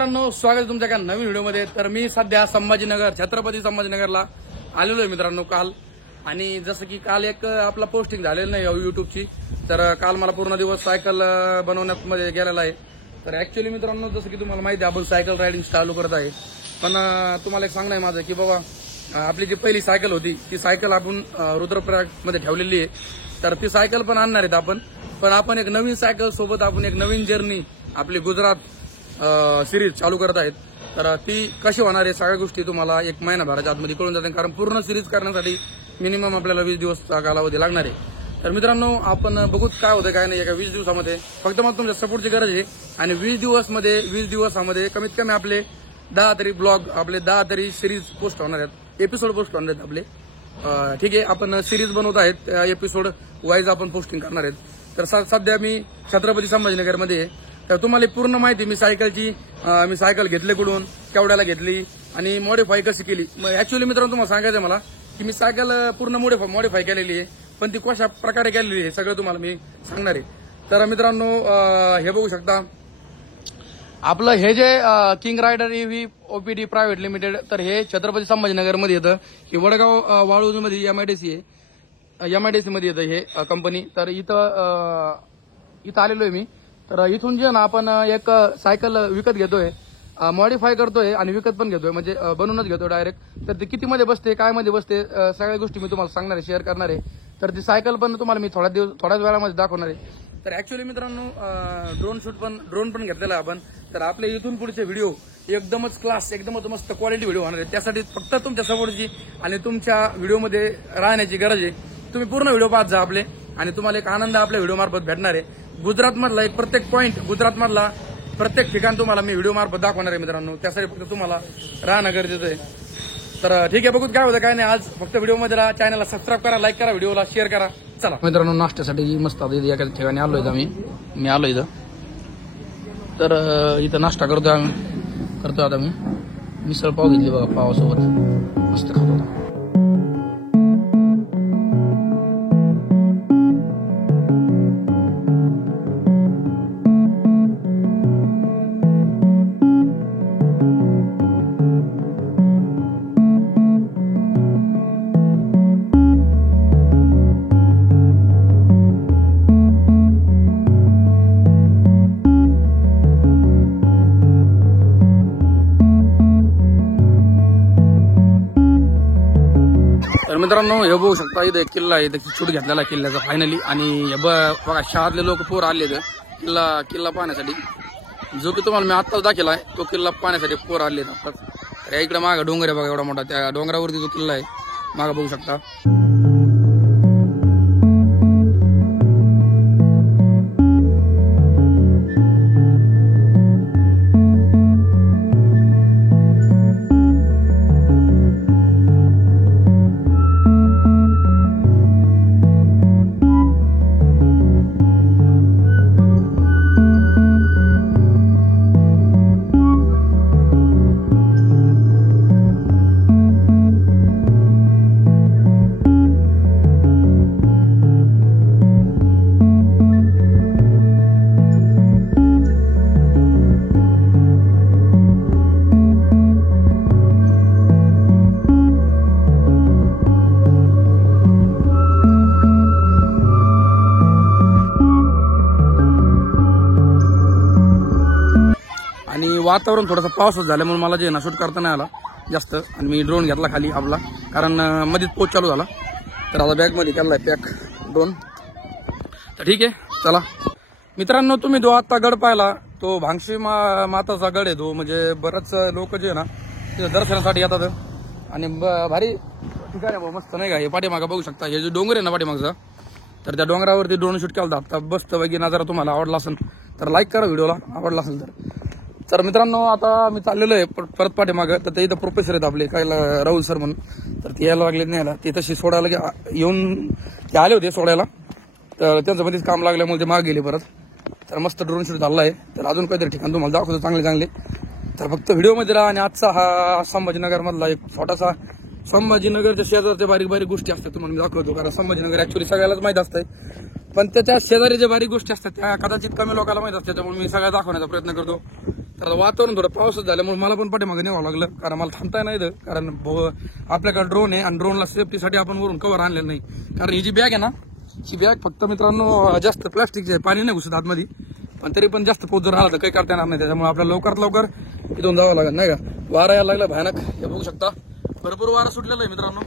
मित्रांनो, स्वागत आहे तुमच्या एका नवीन व्हिडिओमध्ये। तर मी सध्या संभाजीनगर, छत्रपती संभाजीनगरला आलेलो आहे मित्रांनो काल। आणि जसं की काल एक आपला पोस्टिंग झालेलं नाही युट्यूबची, तर काल मला पूर्ण दिवस सायकल बनवण्यामध्ये गेलेला आहे। तर ऍक्च्युअली मित्रांनो, जसं की तुम्हाला माहिती आहे, आपण सायकल रायडिंग चालू करत आहे। पण तुम्हाला एक सांगणं आहे माझं की बाबा, आपली जी पहिली सायकल होती ती सायकल आपण रुद्रप्रयागमध्ये ठेवलेली आहे। तर ती सायकल पण आणणार आहेत आपण, पण आपण एक नवीन सायकल सोबत आपण एक नवीन जर्नी आपली गुजरात सिरीज चालू करत आहेत। तर ती कशी होणार आहे सगळ्या गोष्टी तुम्हाला एक महिनाभराच्या आतमध्ये कळून जातील, कारण पूर्ण सिरीज करण्यासाठी मिनिमम आपल्याला 20 दिवसचा कालावधी लागणार आहे। तर मित्रांनो, आपण बघूच काय होतं काय नाही एका 20 दिवसामध्ये। फक्त मला तुमच्या सपोर्टची गरज आहे। आणि 20 दिवसामध्ये कमीत कमी आपले 10 तरी ब्लॉग, आपले 10 तरी सिरीज पोस्ट होणार आहेत, एपिसोड पोस्ट होणार आहेत आपले। ठीक आहे, आपण सिरीज बनवत आहेत, एपिसोड वाईज आपण पोस्टिंग करणार आहेत। तर सध्या मी छत्रपती संभाजीनगरमध्ये आहे। तर तुम्हाला पूर्ण माहिती मी सायकलची, मी सायकल घेतली कुठून, केवढ्याला घेतली आणि मॉडिफाय कशी केली। ऍक्च्युअली मित्रांनो, तुम्हाला सांगायचं मला की मी सायकल पूर्ण मॉडिफाय केलेली आहे, पण ती कशा प्रकारे केलेली आहे सगळं तुम्हाला मी सांगणार आहे। तर मित्रांनो, हे बघू शकता आपलं हे जे king rider EV OPD private limited, तर हे छत्रपती संभाजीनगरमध्ये येतं। हे वडगाव वाळूजमध्ये MIDC आहे, MIDC मध्ये येतं हे कंपनी। तर इथं आलेलो आहे मी। तर इथून जे ना आपण एक सायकल विकत घेतोय, मॉडिफाय करतोय आणि विकत पण घेतोय, म्हणजे बनवूनच घेतोय डायरेक्ट। तर ती किती मध्ये बसते, काय मध्ये बसते, सगळ्या गोष्टी मी तुम्हाला सांगणार आहे, शेअर करणार आहे। तर ती सायकल पण तुम्हाला मी थोड्याच वेळामध्ये दाखवणार आहे। तर ऍक्च्युअली मित्रांनो, ड्रोन पण घेतलेला आहे आपण। तर आपले इथून पुढचे व्हिडिओ एकदमच क्लास, एकदमच मस्त क्वालिटी व्हिडिओ होणार आहे। त्यासाठी फक्त तुमच्या सपोर्टची आणि तुमच्या व्हिडिओमध्ये राहण्याची गरज आहे। तुम्ही पूर्ण व्हिडिओ पाहत जा आपले, आणि तुम्हाला एक आनंद आपल्या व्हिडिओ मार्फत भेटणार आहे। गुजरात मधला एक प्रत्येक पॉईंट, गुजरात मधला प्रत्येक ठिकाण तुम्हाला मी व्हिडिओ मार्फत दाखवणार आहे मित्रांनो। त्यासाठी फक्त तुम्हाला राहणं गरजेचं आहे। तर ठीक आहे, बघूत काय होतं काय नाही आज। फक्त व्हिडिओमध्ये राहा, चॅनलला सबस्क्राईब करा, लाईक करा, व्हिडिओला शेअर करा। चला मित्रांनो, नाश्त्यासाठी मस्त एका ठिकाणी आलोय मी आलो इथं। तर इथं नाश्ता करतो आता मी मिसळ पाव घेतली बघा, पावासोबत मस्त खातो। तर मित्रांनो, हे बघू शकता इथं एक किल्ला आहे, इथं शूट घेतलेला किल्ल्याचा फायनली। आणि हे बघा शहरातले लोक पोर आले किल्ला पाहण्यासाठी, जो की तुम्हाला मी आत्ताच दाखवला आहे, तो किल्ला पाहण्यासाठी पोर आले आत्ताच। तर इकडे मागं डोंगर आहे बघा, एवढा मोठा, त्या डोंगरावरती जो किल्ला आहे मागं बघू शकता। आणि वातावरण थोडंसं पावसाचं झाल्यामुळे मला जे ना शूट करता नाही आला जास्त, आणि मी ड्रोन घेतला खाली आपला, कारण मध्येच पाऊस चालू झाला। तर आता बॅगमध्ये केलाय पॅक ड्रोन। तर ठीक आहे, चला मित्रांनो, तुम्ही जो आता गड पाहिला तो भांगशी माताचा गड आहे तो, म्हणजे बरेच लोक जे ना तिथे दर्शनासाठी येतात आणि भारी ठिकाण आहे मस्त, नाही का। हे पाठीमागा बघू शकता, हे जो डोंगर आहे ना पाठीमागचा, तर त्या डोंगरावरती ड्रोन शूट केला होता। बसतं वगैरे नजारा तुम्हाला आवडला असेल तर लाईक करा व्हिडिओला, आवडला असेल तर मित्रांनो, आता मी चाललेलो आहे परत पाठीमागं। तर ते इथं प्रोफेसर आहेत आपले काय, राहुल सर म्हणून, तर ते यायला लागले नाही, ते तशी सोडायला येऊन ते आले होते सोडायला, तर त्यांचं मध्येच काम लागल्यामुळे ते मागे गेले परत। तर मस्त ड्रोन शूट झाला आहे। तर अजून काहीतरी ठिकाण तुम्हाला दाखवतो चांगले। तर फक्त व्हिडिओमध्ये राहा। आणि आजचा हा संभाजीनगर मधला एक छोटासा संभाजीनगरच्या शेजारच्या बारीक बारीक गोष्टी असतात तुम्हाला मी दाखवतो, कारण संभाजीनगर ऍक्च्युअली सगळ्यालाच माहित असतंय, पण त्याच्या शेजारी ज्या बारीक गोष्टी असतात त्या कदाचित कमी लोकांना माहित असतात, त्यामुळे मी सगळ्या दाखवण्याचा प्रयत्न करतो। तर वातावरण थोडं पावसात झाल्यामुळे मला पण पाठीमागे न्यावं लागलं, कारण मला थांबता नाही येतं, कारण आपल्याकडे ड्रोन आहे आणि ड्रोनला सेफ्टीसाठी आपण वरून कव्हर आणलेलं नाही. कारण ही जी बॅग आहे ना, ही बॅग फक्त मित्रांनो जास्त प्लास्टिकची आहे, पाणी नाही घुसत आतमध्ये, पण तरी पण जास्त पाऊस जर आला तर काही करता येणार नाही. त्याच्यामुळे आपल्याला लवकरात लवकर इथून जावं लागेल नाही का. वारा यायला लागला भयानक, हे बघू शकता भरपूर वारा सुटलेला आहे मित्रांनो.